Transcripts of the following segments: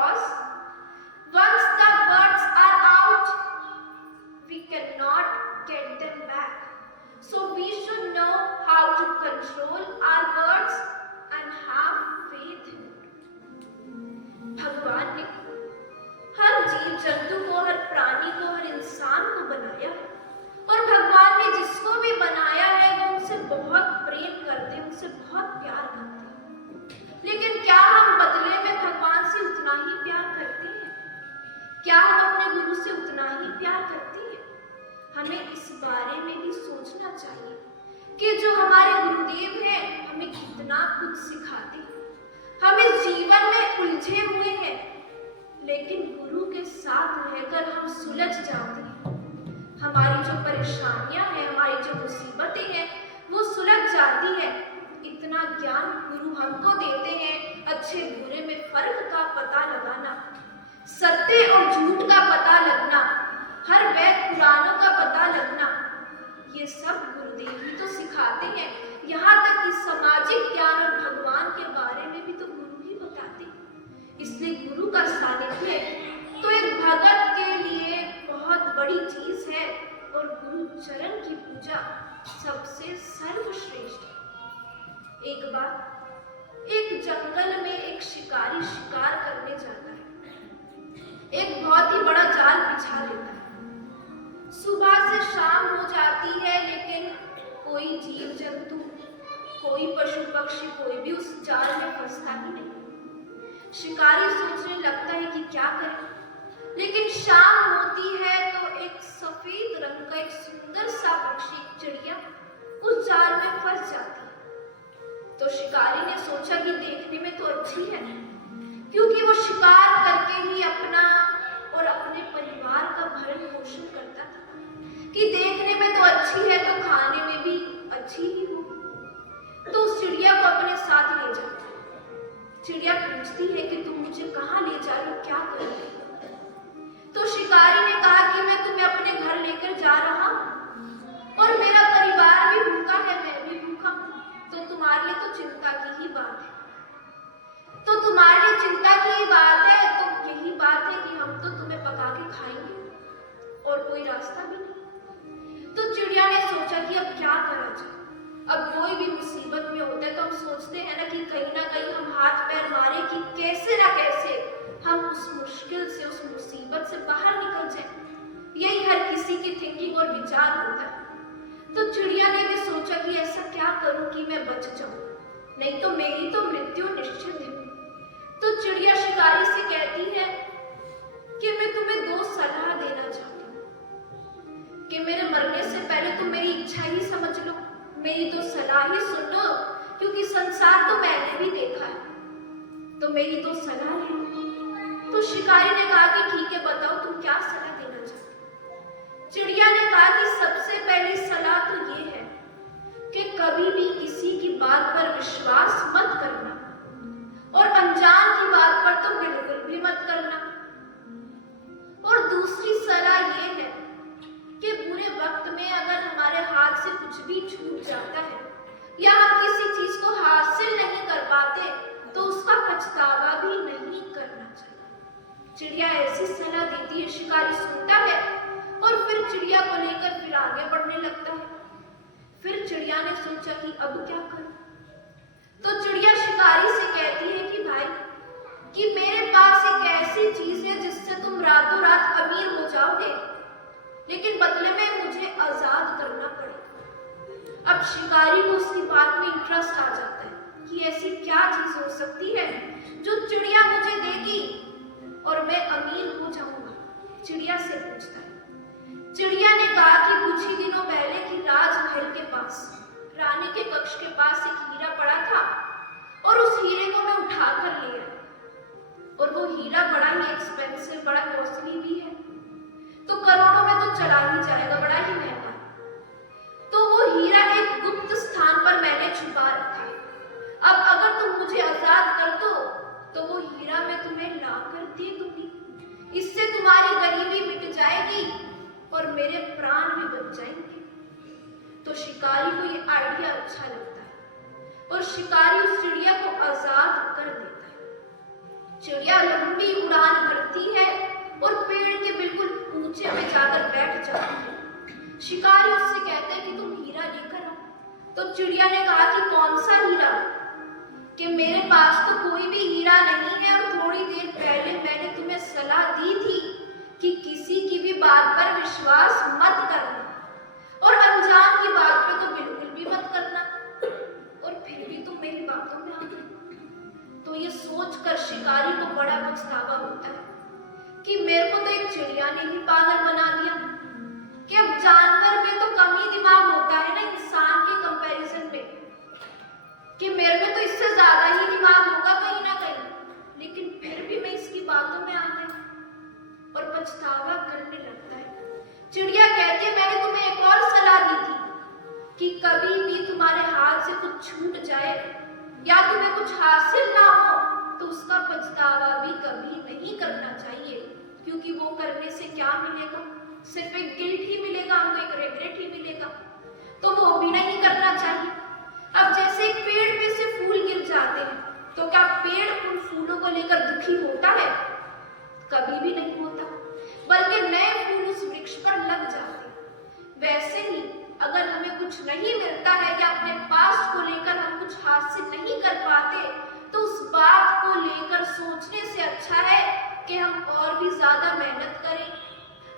because once the words are out, we cannot get them back. So we should know how to control our words and have faith in it. भगवान ने हर जीव जंतु को, हर प्राणी को, हर इंसान को बनाया और भगवान ने जिसको भी बनाया है वो उनसे बहुत प्रेम करते हैं, उनसे बहुत प्यार करते हैं। लेकिन क्या हम बदले में भगवान से उतना ही प्यार करते हैं? क्या हम अपने गुरु से उतना ही प्यार करते हैं? हमें इस बारे में भी सोचना चाहिए कि जो हमारे गुरुदेव हैं हमें कितना कुछ सिखाते हैं। हम इस जीवन में उलझे हुए हैं, लेकिन गुरु के साथ रहकर हम सुलझ जाते हैं। हमारी जो परेशानियां हैं, हमारी जो मुसीबतें हैं, वो सुलझ जाती है। इतना ज्ञान गुरु हमको देते हैं, अच्छे बुरे में फर्क का पता लगाना, सत्य और झूठ का पता लगना, हर वेद पुराणों का पता लगना, ये सब गुरुदेव ही तो सिखाते हैं। यहाँ तक कि सामाजिक ज्ञान और भगवान के बारे में भी तो गुरु ही बताते हैं। इसलिए गुरु का सानिध्य तो एक भगत के लिए बहुत बड़ी चीज है और गुरु चरण की पूजा सबसे सर्वश्रेष्ठ है। एक बार एक जंगल में एक शिकारी शिकार करने जाता है। एक बहुत ही बड़ा जाल बिछा लेता है। सुबह से शाम हो जाती है, लेकिन कोई जीव जंतु, कोई पशु पक्षी, कोई भी उस जाल में फंसता ही नहीं। शिकारी सोचने लगता है कि क्या करें, लेकिन शाम होती है तो एक सफेद रंग का एक सुंदर सा पक्षी, चिड़िया, उस जाल में फंस जाती है। तो शिकारी ने सोचा कि देखने में तो अच्छी है, क्योंकि वो शिकार करके ही अपना और अपने परिवार का भरण पोषण करता था, कि देखने में तो अच्छी है तो खाने में भी अच्छी ही हो। तो उस चिड़िया को अपने साथ ले जाता है। चिड़िया पूछती है कि तुम मुझे कहाँ ले जा रहे हो, क्या कर रहे हो? तो शिकारी ने कहा कि मैं तुम्हें अपने घर लेकर जा रहा हूँ और मेरा परिवार भी भूखा है, मैं भी भूखा हूँ, तो तुम्हारे लिए तो चिंता की ही बात है। तो तुम्हारे लिए चिंता की ही बात है, तो यही बात है कि हम तो तुम्हें पका के खाएंगे और कोई रास्ता भी नहीं। तो चिड़िया ने सोचा कि अब क्या करा जाए। अब कोई भी मुसीबत में होता है तो हम सोचते हैं ना कि कहीं ना कहीं हम हाथ पैर मारे कि कैसे ना कैसे हम उस मुश्किल से, उस मुसीबत से बाहर निकल जाए। यही हर किसी की थिंकिंग और विचार होता है। तो चिड़िया ने भी सोचा कि ऐसा क्या करूं कि मैं बच जाऊं, नहीं तो मेरी तो मृत्यु निश्चित है। तो चिड़िया शिकारी से कहती है कि मैं तुम्हें दो सलाह देना चाहती हूँ कि मेरे मरने से पहले तुम मेरी इच्छा ही समझ लो, मेरी तो सलाह ही सुन लो, क्योंकि संसार तो मैंने भी देखा है, तो मेरी तो सलाह ले लो। तो शिकारी ने कहा कि ठीक है, बताओ तुम क्या सलाह देना चाहते हो। चिड़िया ने कहा कि सबसे पहली सलाह तो ये है कि कभी भी किसी की बात पर विश्वास मत करना और अनजान की बात पर तो बिल्कुल भी मत करना। और दूसरी सलाह ये है कि बुरे वक्त में अगर हमारे हाथ से कुछ भी छूट जाता है या हम किसी चीज को हासिल नहीं कर पाते तो उसका पछतावा भी नहीं करना चाहिए। चिड़िया ऐसी सलाह देती है, शिकारी सुनता है और फिर चिड़िया को लेकर फिर आगे बढ़ने लगता है। फिर चिड़िया ने सोचा कि अब क्या करूं। तो चिड़िया शिकारी से कहती है कि भाई, कि मेरे पास एक ऐसी चीज है जिससे तुम रातों रात अमीर हो जाओगे, लेकिन बदले में मुझे आजाद करना पड़ेगा। अब शिकारी को उसकी बात में इंटरेस्ट आ जाता है कि ऐसी क्या चीज हो सकती है जो चिड़िया मुझे देगी और मैं अमीर हो जाऊंगा। चिड़िया से पूछता है। चिड़िया ने कहा कि कुछ ही दिनों पहले कि राजमहल के पास, रानी के कक्ष के पास एक हीरा पड़ा था और उस हीरे को मैं उठा कर ले आई, और वो हीरा बड़ा ही एक्सपेंसिव, बड़ा कॉस्टली भी है, तो करोड़ों में तो चला ही जाएगा, बड़ा ही महंगा। तो वो हीरा एक गुप्त स्थान पर मैंने छुपा रखा है। अब अगर तुम मुझे आजाद कर दो तो वो हीरा मैं तुम्हें ला कर दे दूंगी। इससे तुम्हारी गरीबी मिट जाएगी और मेरे प्राण भी बच जाएंगे। तो शिकारी को ये आइडिया अच्छा लगता है और शिकारी उस चिड़िया को आजाद कर देता है। चिड़िया लंबी उड़ान भरती है और पेड़ के बिल्कुल ऊंचे पे जाकर बैठ जाती है। शिकारी उससे कहता है कि तुम हीरा लेकर आओ। तो चिड़िया ने कहा कि कौन सा हीरा, कि मेरे पास तो कोई भी हीरा नहीं है और थोड़ी देर पहले मैंने तुम्हें सलाह दी थी कि किसी की भी बात पर विश्वास मत करना और अनजान की बात पे तो बिल्कुल भी मत करना, और फिर भी तुम मेरी बातों में आ गए। तो ये सोचकर शिकारी को बड़ा पछतावा होता है कि मेरे को तो एक चिड़िया ने ही पागल बना दिया, कि अब जानवर में तो कम ही दिमाग होता है ना इंसान के कंपैरिजन में, कि मेरे में तो इससे ज्यादा ही दिमाग होगा कहीं ना कहीं, लेकिन फिर भी मैं इसकी बातों में आ गई और पछतावा करने लगता है। चिड़िया कहती है मैंने तुम्हें एक और सलाह दी थी कि कभी भी तुम्हारे हाथ से कुछ छूट जाए या तुम्हें कुछ हासिल ना हो तो उसका पछतावा भी कभी नहीं करना चाहिए, क्योंकि वो करने से क्या मिलेगा, सिर्फ एक गिल्ट ही मिलेगा, हमको एक रिग्रेट ही मिलेगा, तो वो भी नहीं करना चाहिए। अब जैसे एक पेड़ पे से फूल गिर जाते हैं तो क्या पेड़ उन फूलों को लेकर दुखी होता है? कभी भी नहीं होता, बल्कि नए फूल उस वृक्ष पर लग जाते हैं। वैसे ही अगर हमें कुछ नहीं मिलता है या अपने पास्ट को लेकर हम कुछ हासिल नहीं कर पाते तो उस बात को लेकर सोचने से अच्छा है कि हम और भी ज्यादा मेहनत करें,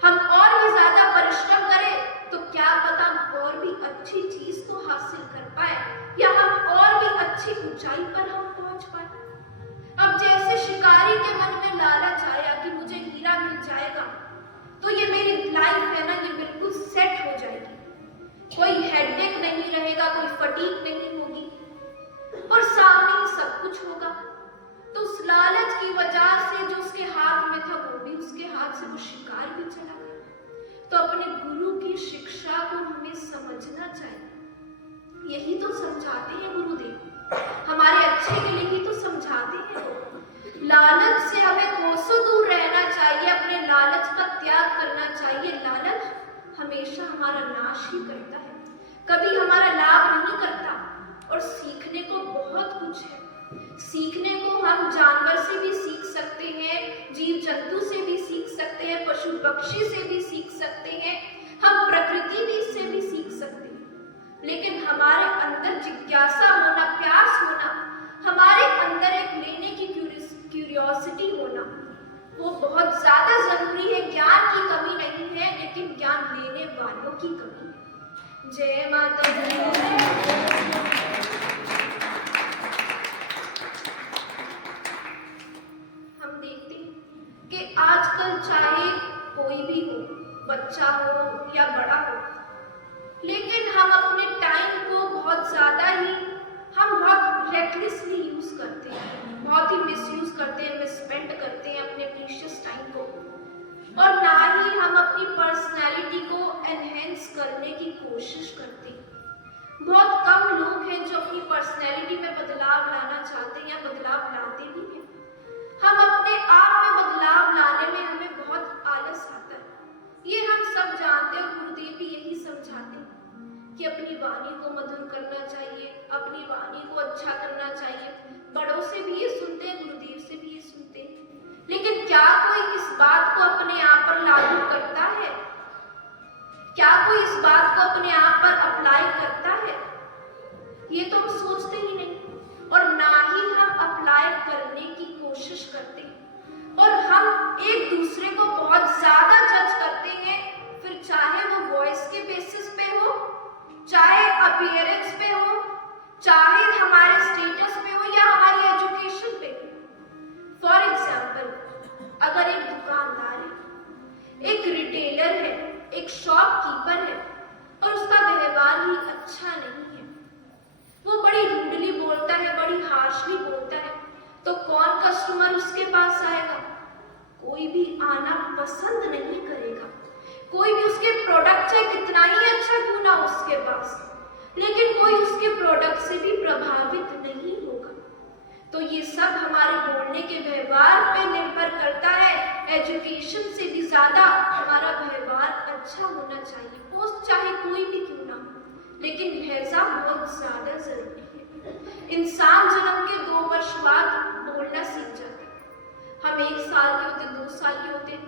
हम और भी ज्यादा परिश्रम करें, तो क्या पता हम और भी अच्छी चीज को हासिल कर पाए या हम और भी अच्छी ऊंचाई पर हम पहुंच पाए। अब जैसे शिकारी के मन में लालच आया कि मुझे हीरा मिल जाएगा तो ये मेरी लाइफ है ना, ये बिल्कुल सेट हो जाएगी, कोई हेडेक नहीं रहेगा, कोई फटीग नहीं होगी और सामने ही सब कुछ होगा। तो उस लालच की वजह से जो उसके हाथ में था वो भी उसके हाथ से वो शिकार भी चला गया। तो अपने गुरु की शिक्षा को हमें समझना चाहिए, यही तो समझाते हैं गुरुदेव, हमारे अच्छे के लिए ही तो समझाते हैं। लालच से हमें कोसों दूर रहना चाहिए, अपने लालच का त्याग करना चाहिए। लालच हमेशा हमारा नाश ही करता है, कभी हमारा लाभ नहीं करता। और सीखने को बहुत कुछ है, सीखने को हम जानवर से भी सीख सकते हैं, जीव जंतु से भी सीख सकते हैं, पशु पक्षी से भी सीख सकते हैं, हम प्रकृति भी से भी सीख सकते हैं। लेकिन हमारे अंदर जिज्ञासा होना, प्यास होना, हमारे अंदर एक लेने की क्यूरियोसिटी होना, वो बहुत ज्यादा जरूरी है। ज्ञान की कमी नहीं है, लेकिन ज्ञान लेने वालों की कमी है। जय माता दी। हम देखते हैं कि आजकल चाहे कोई भी हो, बच्चा हो या बड़ा हो, लेकिन हम अपने टाइम को बहुत ज्यादा ही हम बहुत रेकलेसली यूज करते हैं, बहुत ही मिसयूज करते हैं, मिसस्पेंड करते हैं अपने प्रीशियस टाइम को, और ना ही हम अपनी पर्सनैलिटी को एनहेंस करने की कोशिश करते हैं। बहुत कम लोग हैं जो अपनी पर्सनैलिटी में बदलाव लाना चाहते हैं या बदलाव लाते भी हैं। हम अपने आप में बदलाव लाने में हमें बहुत आलस आता है, ये हम सब जानते हैं। गुरुदेव भी यही समझाते हैं कि अपनी वाणी को मधुर करना चाहिए, अपनी वाणी को अच्छा करना चाहिए। बड़ों से भी ये सुनते हैं, गुरुदेव से भी ये सुनते हैं, लेकिन क्या कोई इस बात को अपने आप पर लागू करता है? क्या कोई इस बात को अपने आप पर अप्लाई करता है? ये तो हम सोचते ही नहीं, और ना ही हम अप्लाई करने की कोशिश करते हैं, और हम एक दूसरे को बहुत ज्यादा जज करते हैं, फिर चाहे वो वॉइस के बेसिस पे हो, चाहे अपीयरेंस पे हो, चाहे हमारे स्टेटस पे हो या हमारी एजुकेशन पे हो। फॉर एग्जाम्पल, अगर एक दुकानदार है, एक रिटेलर है, एक शॉपकीपर है और उसका व्यवहार ही अच्छा नहीं है, वो बड़ी रूडली बोलता है, बड़ी हार्शली बोलता है, तो कौन कस्टमर उसके पास आएगा? कोई भी आना पसंद नहीं करेगा। कोई भी उसके प्रोडक्ट चाहे कितना ही अच्छा क्यों ना उसके पास, लेकिन कोई उसके प्रोडक्ट से भी प्रभावित नहीं होगा। तो ये सब हमारे बोलने के व्यवहार पे निर्भर करता है। एजुकेशन से भी ज्यादा हमारा व्यवहार अच्छा होना चाहिए, पोस्ट चाहे कोई भी क्यों ना हो, लेकिन लहजा बहुत ज्यादा जरूरी है। इंसान जन्म के 2 वर्ष बाद बोलना सीख जाता है, हम 1 साल के होते, 2 साल के होते,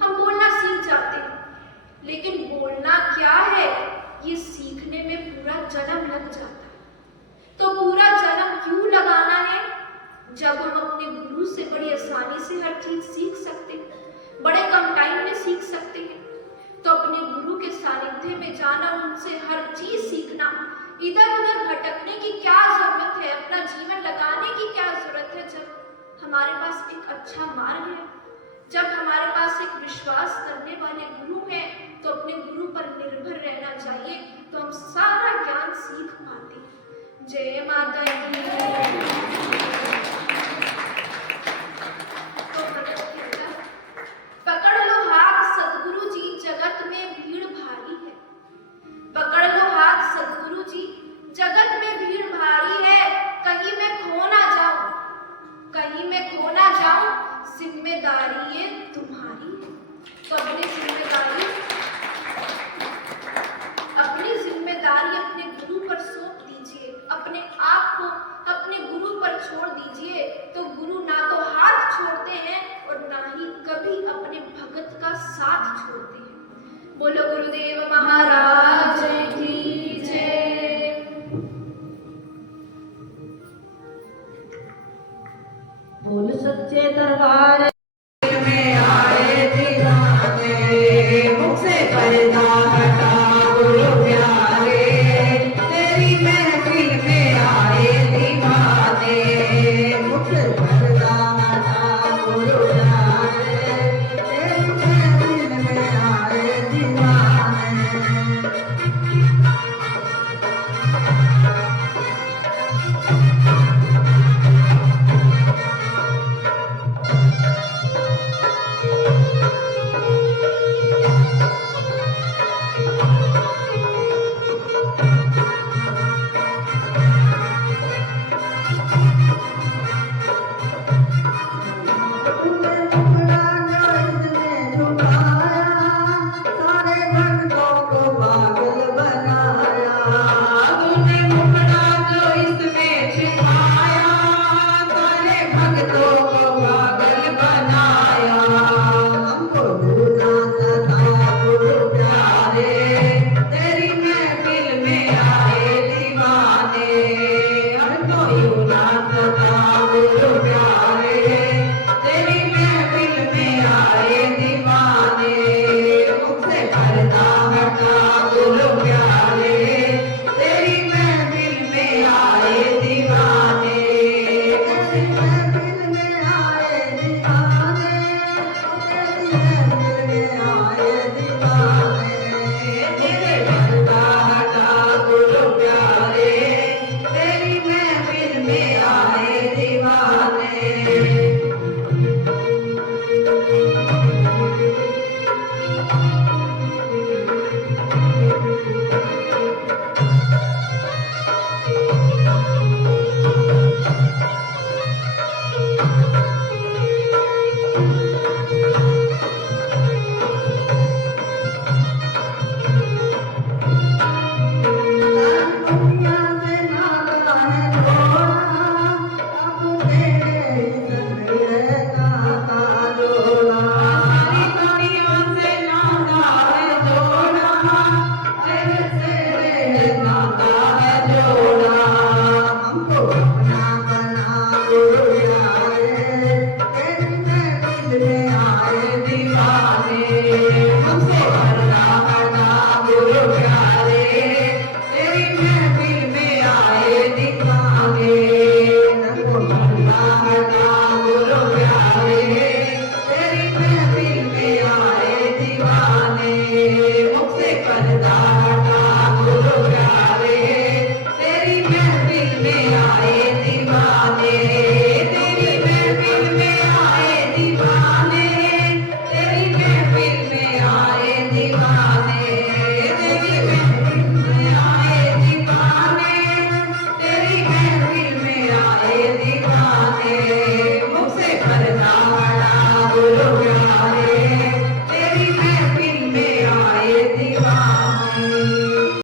हम बोलना सीख जाते हैं। लेकिन बोलना क्या है, ये सीखने में पूरा जन्म लग जाता है। तो पूरा जन्म क्यों लगाना है, जब हम अपने गुरु से बड़ी आसानी से हर चीज सीख सकते हैं, बड़े कम टाइम में सीख सकते हैं। तो अपने गुरु के सानिध्य में जाना, उनसे हर चीज सीखना, इधर उधर भटकने की क्या जरूरत है, अपना जीवन लगाने की क्या जरूरत है, जब हमारे पास एक अच्छा मार्ग है, जब हमारे पास एक विश्वास करने वाले गुरु हैं। तो अपने गुरु पर निर्भर रहना चाहिए, तो हम सारा ज्ञान सीख पाते हैं। जय माता दी। तो पकड़ लो हाथ सदगुरु जी, जगत में भीड़ भारी है। पकड़ लो हाथ सदगुरु जी, जगत में भीड़ भारी है। कहीं मैं खो ना जाऊं, कहीं मैं खो ना जाऊं, जिम्मेदारी ये तुम्हारी है। तो अपनी जिम्मेदारी अपने गुरु पर सौंप दीजिए, अपने आप को अपने गुरु पर छोड़ दीजिए। तो गुरु ना तो हाथ छोड़ते हैं और ना ही कभी अपने भगत का साथ छोड़ते हैं। बोलो गुरुदेव महाराज की जय। बोल सच्चे दरबार में आए दीवाने।